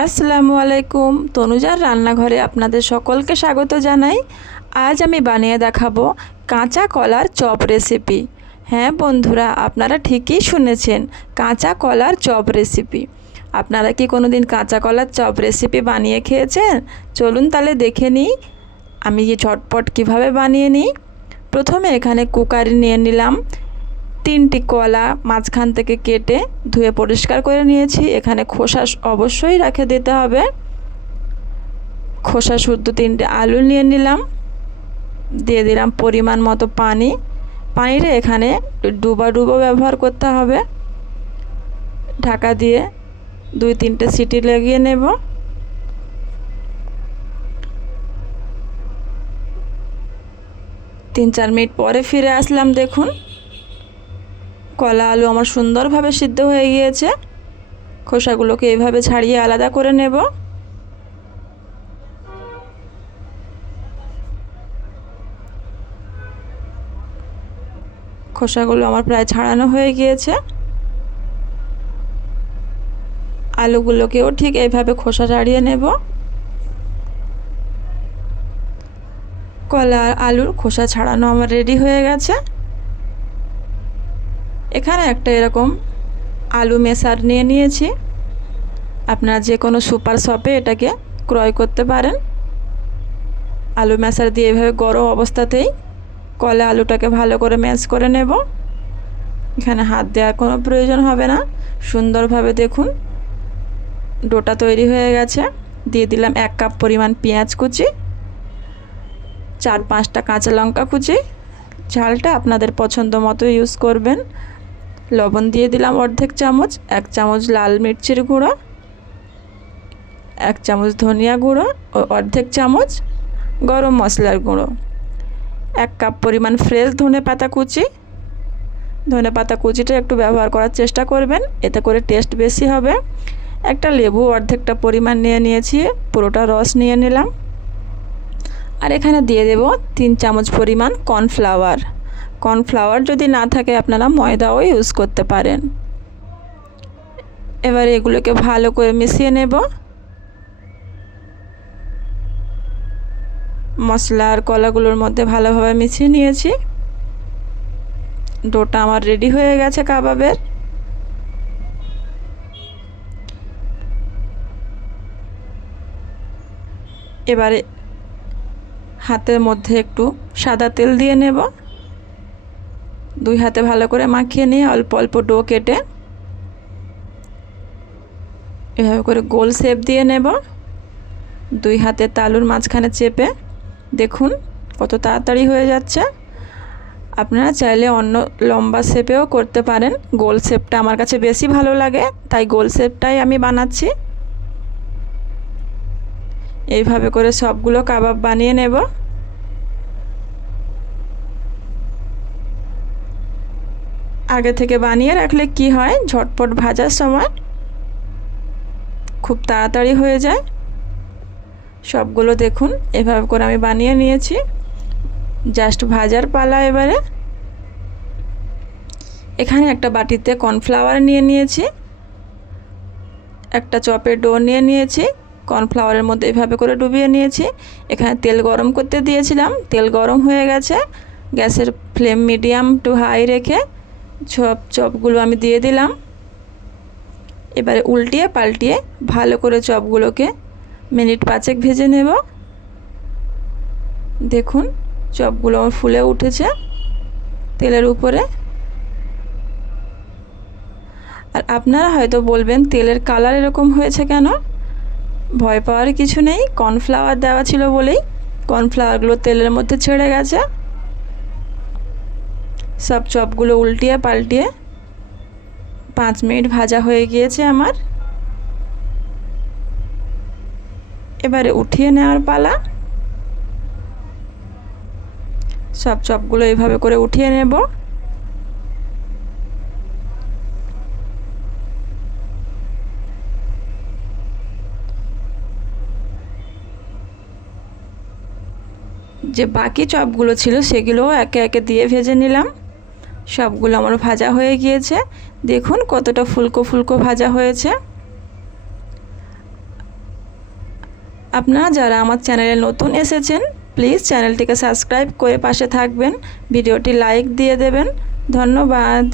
আসসালামু আলাইকুম। তনুজার রান্নাঘরে আপনাদের সকলকে স্বাগত জানাই। আজ আমি বানিয়ে দেখাবো কাঁচা কলার চপ রেসিপি। হ্যাঁ বন্ধুরা, আপনারা ঠিকই শুনেছেন, কাঁচা কলার চপ রেসিপি। আপনারা কি কোনো দিন কাঁচা কলার চপ রেসিপি বানিয়ে খেয়েছেন? চলুন তাহলে দেখে নিই আমি ঝটপট কিভাবে বানিয়ে নিই। প্রথমে এখানে কুকারে নিয়ে নিলাম 3টি কলা, মাঝখান থেকে কেটে ধুয়ে পরিষ্কার করে নিয়েছি। এখানে খোসা অবশ্যই রেখে দিতে হবে। খোসা শুদ্ধ 3টে আলু নিয়ে নিলাম, দিয়ে দিলাম পরিমাণ মতো পানি। পানিটা এখানে ডুবো ব্যবহার করতে হবে। ঢাকা দিয়ে 2-3টে সিটি লাগিয়ে নেব। তিন চার মিনিট পরে ফিরে আসলাম। দেখুন কলা আলু আমার সুন্দরভাবে সিদ্ধ হয়ে গিয়েছে। খোসাগুলোকে এইভাবে ছাড়িয়ে আলাদা করে নেব। খোসাগুলো আমার প্রায় ছাড়ানো হয়ে গিয়েছে। আলুগুলোকেও ঠিক এইভাবে খোসা ছাড়িয়ে নেব। কলা আলুর খোসা ছাড়ানো আমার রেডি হয়ে গেছে। এখানে একটা এরকম আলু মেশার নিয়ে নিয়েছি। আপনারা যে কোনো সুপার শপে এটাকে ক্রয় করতে পারেন। আলু মেশার দিয়ে এভাবে গরম অবস্থাতেই কলা আলুটাকে ভালো করে ম্যাশ করে নেব। এখানে হাত দেওয়ার কোনো প্রয়োজন হবে না। সুন্দরভাবে দেখুন ডোটা তৈরি হয়ে গেছে। দিয়ে দিলাম 1 কাপ পরিমাণ পেঁয়াজ কুচি, 4-5টা কাঁচা লঙ্কা কুচি। ঝালটা আপনাদের পছন্দ মতো ইউজ করবেন। লবণ দিয়ে দিলাম অর্ধেক চামচ, 1 চামচ লাল মির্চির গুঁড়ো, 1 চামচ ধনিয়া গুঁড়ো ও অর্ধেক চামচ গরম মশলার গুঁড়ো। 1 কাপ পরিমাণ ফ্রেশ ধনেপাতা কুচি। ধনেপাতা কুচিটা একটু ব্যবহার করার চেষ্টা করবেন, এতে করে টেস্ট বেশি হবে। একটা লেবু অর্ধেকটা পরিমাণ নিয়ে নিয়েছি, পুরোটা রস নিয়ে নিলাম। আর এখানে দিয়ে দেব 3 চামচ পরিমাণ কর্নফ্লাওয়ার। কর্নফ্লাওয়ার যদি না থাকে আপনারা ময়দাও ইউজ করতে পারেন। এবারে এগুলোকে ভালো করে মিশিয়ে নেব। মশলা আর কলাগুলোর মধ্যে ভালোভাবে মিশিয়ে নিয়েছি। ডোটা আমার রেডি হয়ে গেছে কাবাবের। এবারে হাতের মধ্যে একটু সাদা তেল দিয়ে নেব। 2 হাতে ভালো করে মাখিয়ে নিয়ে অল্প অল্প ডো কেটে এভাবে করে গোল শেপ দিয়ে নেব। 2 হাতে তালুর মাঝখানে চেপে দেখুন কত তাড়াতাড়ি হয়ে যাচ্ছে। আপনারা চাইলে অন্য লম্বা শেপেও করতে পারেন। গোল শেপটা আমার কাছে বেশি ভালো লাগে, তাই গোল শেপটাই আমি বানাচ্ছি। এইভাবে করে সবগুলো কাবাব বানিয়ে নেব। আগে থেকে বানিয়ে রাখলে কি হয়, ঝটপট ভাজার সময় খুব তাড়াতাড়ি হয়ে যায়। সবগুলো দেখুন এভাবে করে আমি বানিয়ে নিয়েছি। জাস্ট ভাজার পালা। এবারে এখানে একটা বাটিতে কর্নফ্লাওয়ার নিয়ে নিয়েছি, একটা চপের ডো নিয়ে নিয়েছি, কর্নফ্লাওয়ারের মধ্যে এভাবে করে ডুবিয়ে নিয়েছি। এখানে তেল গরম করতে দিয়েছিলাম, তেল গরম হয়ে গেছে। গ্যাসের ফ্লেম মিডিয়াম টু হাই রেখে চপগুলো আমি দিয়ে দিলাম। এবারে উল্টিয়ে পাল্টিয়ে ভালো করে চপগুলোকে মিনিট 5 ভেজে নেব। দেখুন চপগুলো আমার ফুলে উঠেছে তেলের উপরে। আর আপনারা হয়তো বলবেন তেলের কালার এরকম হয়েছে কেন? ভয় পাওয়ার কিছু নেই, কর্নফ্লাওয়ার দেওয়া ছিল বলেই কর্নফ্লাওয়ারগুলো তেলের মধ্যে ছেড়ে গেছে। সব চপগুলো উল্টিয়ে পাল্টিয়ে 5 মিনিট ভাজা হয়ে গিয়েছে আমার। এবারে উঠিয়ে নেওয়ার পালা। সব চপগুলো এইভাবে করে উঠিয়ে নেব। যে বাকি চপগুলো ছিল সেগুলোও একে একে দিয়ে ভেজে নিলাম। সবগুলো আমার ভাজা হয়ে গিয়েছে। দেখুন কতটা ফুলকো ফুলকো ভাজা হয়েছে। আপনারা যারা আমার চ্যানেলে নতুন এসেছেন প্লিজ চ্যানেলটিকে সাবস্ক্রাইব করে পাশে থাকবেন, ভিডিওটি লাইক দিয়ে দেবেন। ধন্যবাদ।